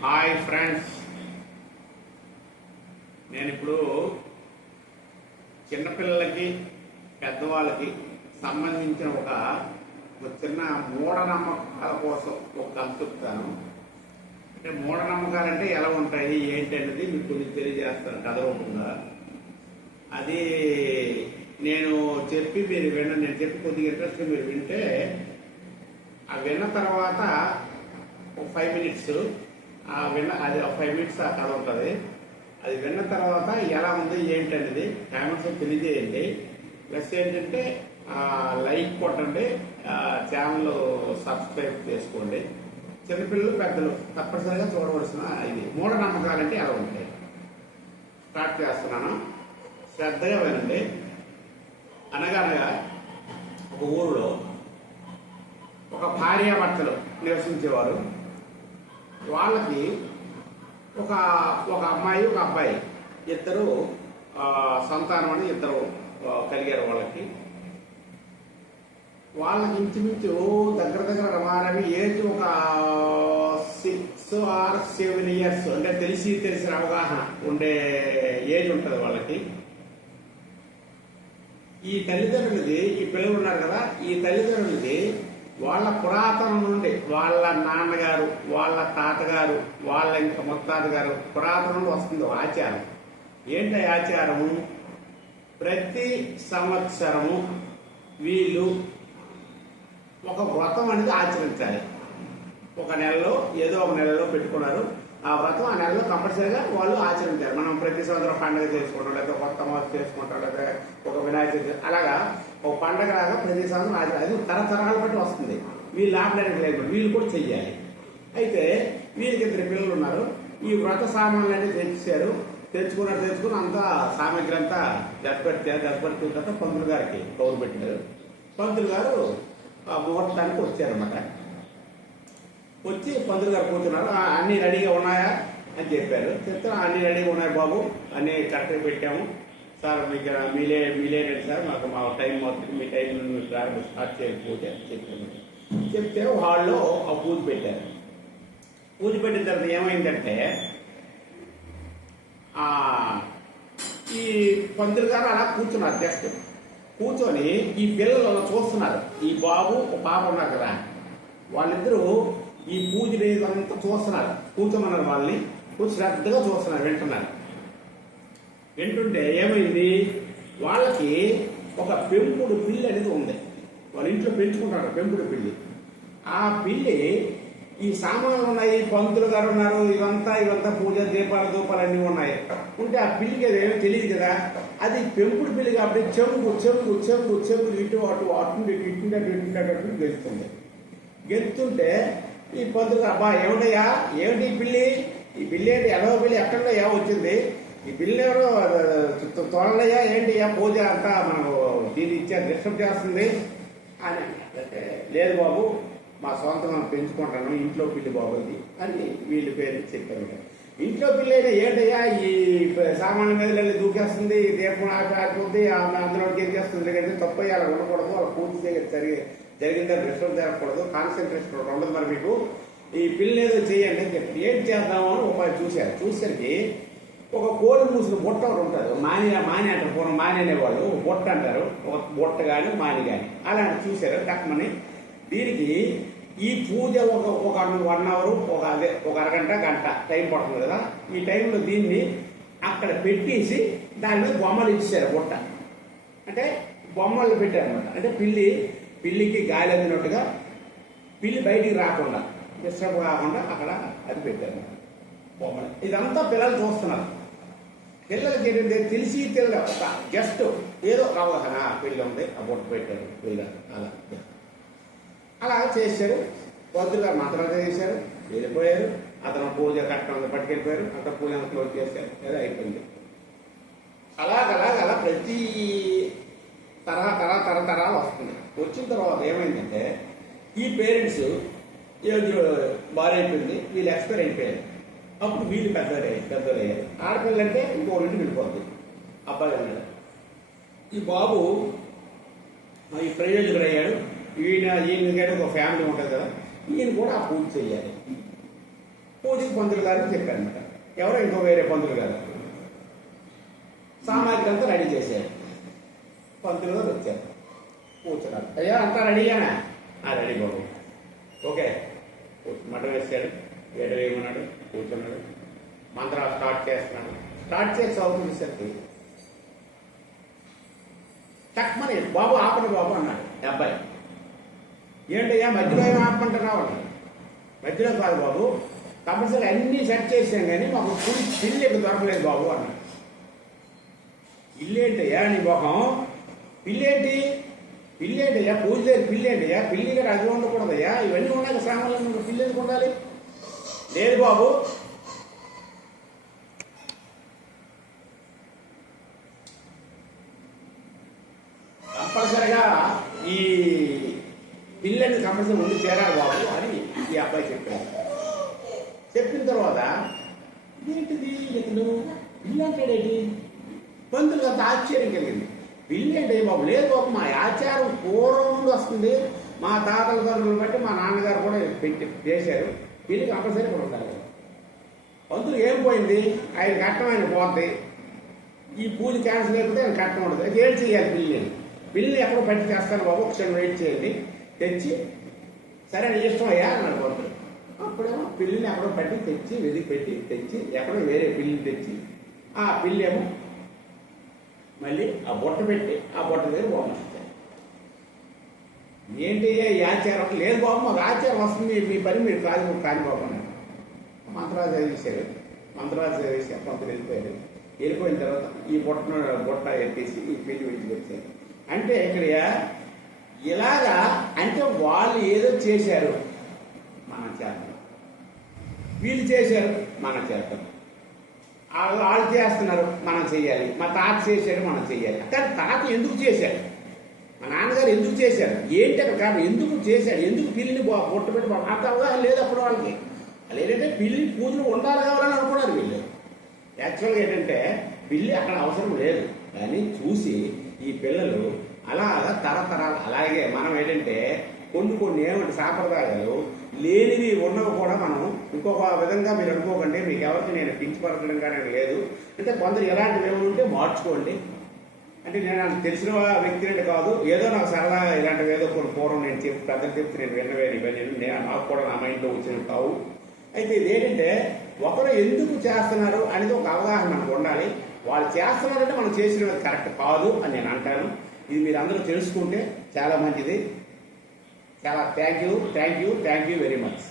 Hi friends, నేను ఇప్పుడు చిన్నపిల్లలకి పెద్దవాళ్ళకి సంబంధించిన ఒక చిన్న మూఢనమ్మకాల కోసం ఒక కథ చెప్తాను. అంటే మూఢనమ్మకాలంటే ఎలా ఉంటాయి ఏంటి అనేది మీకు కొంచెం తెలియజేస్తాను కథ రూపంగా. అది నేను చెప్పి మీరు వినండి. నేను చెప్పి కొద్దిగా ఇంట్రెస్ట్ మీరు వింటే ఆ విన్న తర్వాత ఒక 5 మినిట్స్ అది ఒక 5 మినిట్స్ ఆ కథ ఉంటుంది. అది విన్న తర్వాత ఎలా ఉంది ఏంటి అనేది కామెంట్స్ తెలియజేయండి. ప్లస్ ఏంటంటే లైక్ కొట్టండి, ఛానల్ సబ్స్క్రైబ్ చేసుకోండి. చిన్నపిల్లలు పెద్దలు తప్పనిసరిగా చూడవలసిన ఇది మూఢనమ్మకాలంటే ఎలా ఉంటాయి. స్టార్ట్ చేస్తున్నాను, శ్రద్ధగా వినండి. అనగనగా ఒక ఊరిలో ఒక భార్యాభర్తలు నివసించేవారు. వాళ్ళకి ఒక అమ్మాయి ఒక అబ్బాయి ఇద్దరు సంతానం అని ఇద్దరు కలిగారు. వాళ్ళకి ఇంచుమించు దగ్గర రమారవి ఏజ్ ఒక 6 or 7 years అంటే తెలిసిన అవగాహన ఉండే ఏజ్ ఉంటుంది వాళ్ళకి. ఈ తల్లిదండ్రులది, ఈ పిల్లలు ఉన్నారు కదా, ఈ తల్లిదండ్రులది వాళ్ళ పురాతనం నుండి వాళ్ళ నాన్నగారు, వాళ్ళ తాతగారు, వాళ్ళ ఇంకా ముత్తాతగారు పురాతనం నుండి వస్తుంది ఆచారం. ఏంటి ఆచారము? ప్రతి సంవత్సరము వీళ్ళు ఒక వ్రతం అనేది ఆచరించాలి. ఒక నెలలో ఏదో ఒక నెలలో పెట్టుకున్నారు. ఆ వ్రతం ఆ నెలలో కంపల్సరీగా వాళ్ళు ఆచరించారు. మనం ప్రతి సంవత్సరం పండుగ చేసుకుంటాం, లేదా కొత్త మాసం చేసుకుంటాం, లేదా ఒక వినాయక చవితి, అలాగా ఒక పండుగ లాగా ప్రతి సంవత్సరం ఆచరణ. అది తరతరాలు బట్టి వస్తుంది. వీళ్ళు ఆపడానికి లేదు, వీళ్ళు కూడా చెయ్యాలి. అయితే వీళ్ళకి 2 పిల్లలు ఉన్నారు. ఈ వ్రత సామాన్లు అనేది తెచ్చుకుని అంతా సామాగ్రి అంతా జతపెట్టిన తర్వాత పంతులు గారికి కౌరు పెట్టినారు. పంతులు గారు ముహూర్తానికి వచ్చారన్నమాట. వచ్చి పంతులు గారు కూర్చున్నారు. అన్నీ రెడీగా ఉన్నాయా అని చెప్పారు. చెప్తే అన్నీ రెడీగా ఉన్నాయి బాబు, అన్నీ కరెక్ట్గా పెట్టాము సార్, మీకు మీలేనండి సార్, మా టైం మొత్తం మీ టైం స్టార్ట్ చేయాలి పూజ చెప్పాను. చెప్తే హాల్లో ఆ పూజ పెట్టారు. పూజ పెట్టిన తర్వాత ఏమైందంటే ఈ పంతులు గారు అలా కూర్చున్నారు. జస్ట్ కూర్చొని ఈ పిల్లలు అలా చూస్తున్నారు. ఈ బాబు ఒక పాప ఉన్నారు కదా, వాళ్ళిద్దరూ ఈ పూజ అంతా చూస్తున్నారు. కూర్చోమన్నారు వాళ్ళని, శ్రద్ధగా చూస్తున్నారు, వింటుంటే ఏమైంది, వాళ్ళకి ఒక పెంపుడు పిల్లి అనేది ఉంది. వాళ్ళ ఇంట్లో పెంచుకుంటారు పెంపుడు పిల్లి. ఆ పిల్లి ఈ సామాన్లు ఉన్నాయి, పంతులు గారు ఉన్నారు, ఇవంతా పూజ దీపాలు దూపాలు అన్నీ ఉన్నాయి. ఉంటే ఆ పిల్లికి ఏమీ తెలియదు కదా, అది పెంపుడు పిల్లి కాబట్టి చెంగు ఇటు గెలుస్తుంది. గెలుతుంటే ఈ పంతులు అబ్బా ఏమిటయ్యా, ఏమిటి ఈ పిల్లి ఏంటి, ఎడవ పిల్లి ఎక్కడో వచ్చింది, ఈ పిల్లి ఎవరో తోడలయ్యా ఏంటియా, పూజ అంతా మనం దీన్ని ఇచ్చారు, డిస్టర్బ్ చేస్తుంది అని. లేదు బాబు, మా సొంతం పెంచుకుంటాను, ఇంట్లో పిల్లి బాబుది అని వీళ్ళ పేరు చెప్పారు. ఇంట్లో పిల్లి అయినా ఏంటయ్యా, ఈ సామాన్య మీద దూకేస్తుంది, దీపం ఆగిపోతుంది, అందులోకి ఏం చేస్తుంది కంటే తప్పు అలా ఉండకూడదు, వాళ్ళ పూర్తి జరిగిందని డిస్టర్బ్ జరగకూడదు, కాన్సన్ట్రేషన్ ఉండదు. మరి మీకు ఈ పిల్లి ఏదో చేయండి అని చెప్పి ఏం చేద్దాము అని ఉపాయం చూసేసరికి ఒక కోడి మూసిన బొట్ట ఒకటి ఉంటుంది. మాని అంటారు, పూర్వం మాని అనేవాళ్ళు బొట్ట అంటారు, ఒక బొట్ట కానీ మాని కానీ అలాంటి చూశారు. తక్కువని దీనికి ఈ పూజ ఒక 1 hour ఒక అరగంట గంట టైం పడుతుంది కదా. ఈ టైంలో దీన్ని అక్కడ పెట్టేసి దాని మీద బొమ్మలు ఇచ్చారు. బొట్ట అంటే బొమ్మలు పెట్టారు అనమాట. అంటే పిల్లికి గాలి అందినట్టుగా, పిల్లి బయటికి రాకుండా డిస్టర్బ్ కాకుండా అక్కడ అది పెట్టారు బొమ్మలు. ఇదంతా పిల్లలు చూస్తున్నారు. పిల్లలకి ఏంటంటే తెలిసి ఒక జస్ట్ ఏదో అవగాహన, పిల్లి ఉంది, ఆ బొట్ట పెట్టారు పిల్ల, అలా చేశారు. పంతులు గారు మంత్రాలు చేశారు, వెళ్ళిపోయారు. అతను పూజ కట్టడం పట్టుకెళ్ళిపోయారు. అంత పూజ క్లోజ్ చేశారు, ఏదో అయిపోయింది. అలా ప్రతి తరతరాలు వస్తుంది. వచ్చిన తర్వాత ఏమైందంటే ఈ పేరెంట్స్ భార్య అయిపోయింది, వీళ్ళు ఎక్స్పైర్ అయిపోయారు. అప్పుడు వీళ్ళు పెద్దలు అయ్యారు. ఆడపిల్లలు అంటే ఇంకో ఇంటికి వెళ్ళిపోద్ది. అబ్బాయి ఉన్నాడు. ఈ బాబు ఈ ప్రయోజకుడు అయ్యాడు. ఈయనకి ఒక ఫ్యామిలీ ఉంటుంది కదా, ఈయన కూడా ఆ పూజ చేయాలి. పూజ పూజకి పంతులు గారిని చెప్పారనమాట. ఎవరో ఇంకో వేరే పంతులు గారు సామాగ్రి అంతా రెడీ చేశారు. పంతులు గారు వచ్చారు, కూర్చున్నారు. అయ్యా అంతా రెడీగానా? రెడీ బాబు. ఓకే, మటన్ వేసాడు, వేడ వేయమన్నాడు, కూర్చున్నాడు. మంత్రాలు స్టార్ట్ చేస్తున్నాడు. స్టార్ట్ చేసి అవుతుంది టక్మని బాబు ఆపండి బాబు అన్నాడు అబ్బాయి. ఏంటయ్యా మధ్యలో ఏం ఆపమంటున్నావు అన్నాడు. మధ్యలో కాదు బాబు, కంపల్సరీ అన్నీ సెట్ చేసాం కానీ మాకు పిల్లి దొరకలేదు బాబు అన్నాడు. ఇల్లేంటయ్యా నీ మొహం? పిల్లేంటయ్యా? పూజ లేదు పిల్లేంటయ్యా? పిల్లి గారు అది ఉండకూడదయ్యా, ఇవన్నీ ఉన్నాయి సామాన్లు, పిల్లి ఎందుకు ఉండాలి? లేదు బాబు. కంపల్సరిగా ఈ పిల్లని కంపల్సరీ ముందు చేరాలి బాబు అని ఈ అబ్బాయి చెప్పాడు. చెప్పిన తర్వాత ఏంటిది ఇతను పిల్లి అంటాడేంటి? పంతులు అంత ఆశ్చర్యం కలిగింది. పిల్లి అంటే బాబు లేదు బాబు, మా ఆచారం పూర్వం నుండి వస్తుంది, మా తాతల తరపులను బట్టి మా నాన్నగారు కూడా చేశారు, పిల్లి కంపల్సరీ కూడా ఉండాలి. పంతులు ఏం పోయింది, ఆయన కట్టం ఆయన పోద్ది, ఈ పూజ క్యాన్సిల్ అయిపోతే ఆయన కట్టం ఉండదు. అది ఏం చేయాలి? పిల్లిని ఎక్కడో పట్టి చేస్తాను బాబు, ఒకసారి వెయిట్ చేయండి, తెచ్చి సరే నీ ఇష్టం అయ్యా అన్నాడు పంతులు. అప్పుడేమో పిల్లిని ఎక్కడో పట్టి తెచ్చి వెదికి పెట్టి తెచ్చి ఎక్కడో వేరే పిల్లిని తెచ్చి ఆ పిల్లి ఏమో మళ్ళీ ఆ బొట్ట పెట్టి ఆ బొట్ట దగ్గర బొమ్మిస్తాడు. ఏంటి ఈ ఆచారం? లేదు బాబు మాకు ఆచారం వస్తుంది, మీ పని మీరు కాదు బాబు అన్నాడు. మంత్రాలు చదివేశారు. మంత్రాలు చదివేసి పంతులు వెళ్ళిపోయారు. వెళ్ళిపోయిన తర్వాత ఈ బొట్ట ఎత్తేసి ఈ పిల్లి విడిచిపెట్టారు. అంటే ఇక్కడ ఇలాగా అంటే వాళ్ళు ఏదో చేశారు మనం చేస్తాం, వీళ్ళు చేశారు మనం చేస్తాం, వాళ్ళు చేస్తున్నారు మనం చెయ్యాలి, మా తాత చేశాడు మనం చెయ్యాలి. కానీ తాత ఎందుకు చేశాడు, మా నాన్నగారు ఎందుకు చేశారు, ఏంటి అక్కడ కారణం, ఎందుకు చేశాడు, ఎందుకు పిల్లిని బొట్టు పెట్టి అంత అవగాహన లేదు అప్పుడు వాళ్ళకి. లేదంటే పిల్లి పూజలు ఉండాలి కావాలని అనుకున్నారు వీళ్ళు. యాక్చువల్గా ఏంటంటే పిల్లి అక్కడ అవసరం లేదు, కానీ చూసి ఈ పిల్లలు అలాగా తరతరాలు అలాగే మనం ఏంటంటే కొన్ని ఏమంటే సాంప్రదాయాలు లేనివి ఉన్నవి కూడా మనం ఇంకొక విధంగా మీరు అనుకోకండి, మీకు ఎవరికి నేను కించపరచడం కానీ లేదు. అంటే కొందరు ఎలాంటివి ఏమైనా ఉంటే మార్చుకోండి. అంటే నేను నాకు తెలిసిన వ్యక్తిని కాదు, ఏదో నాకు సరదాగా ఇలాంటివి ఏదో కొన్ని పూర్వం నేను పెద్దలు చెప్తే నేను విన్నవేని ఇవన్నీ నాకు కూడా నా మైండ్లో వచ్చినవి కావు. అయితే ఇదేంటంటే ఒకరు ఎందుకు చేస్తున్నారు అనేది ఒక అవగాహన మనకు ఉండాలి. వాళ్ళు చేస్తున్నారంటే మనం చేసినది కరెక్ట్ కాదు అని నేను అంటాను. ఇది మీరు అందరూ తెలుసుకుంటే చాలా మంచిది. చాలా థ్యాంక్ యూ వెరీ మచ్.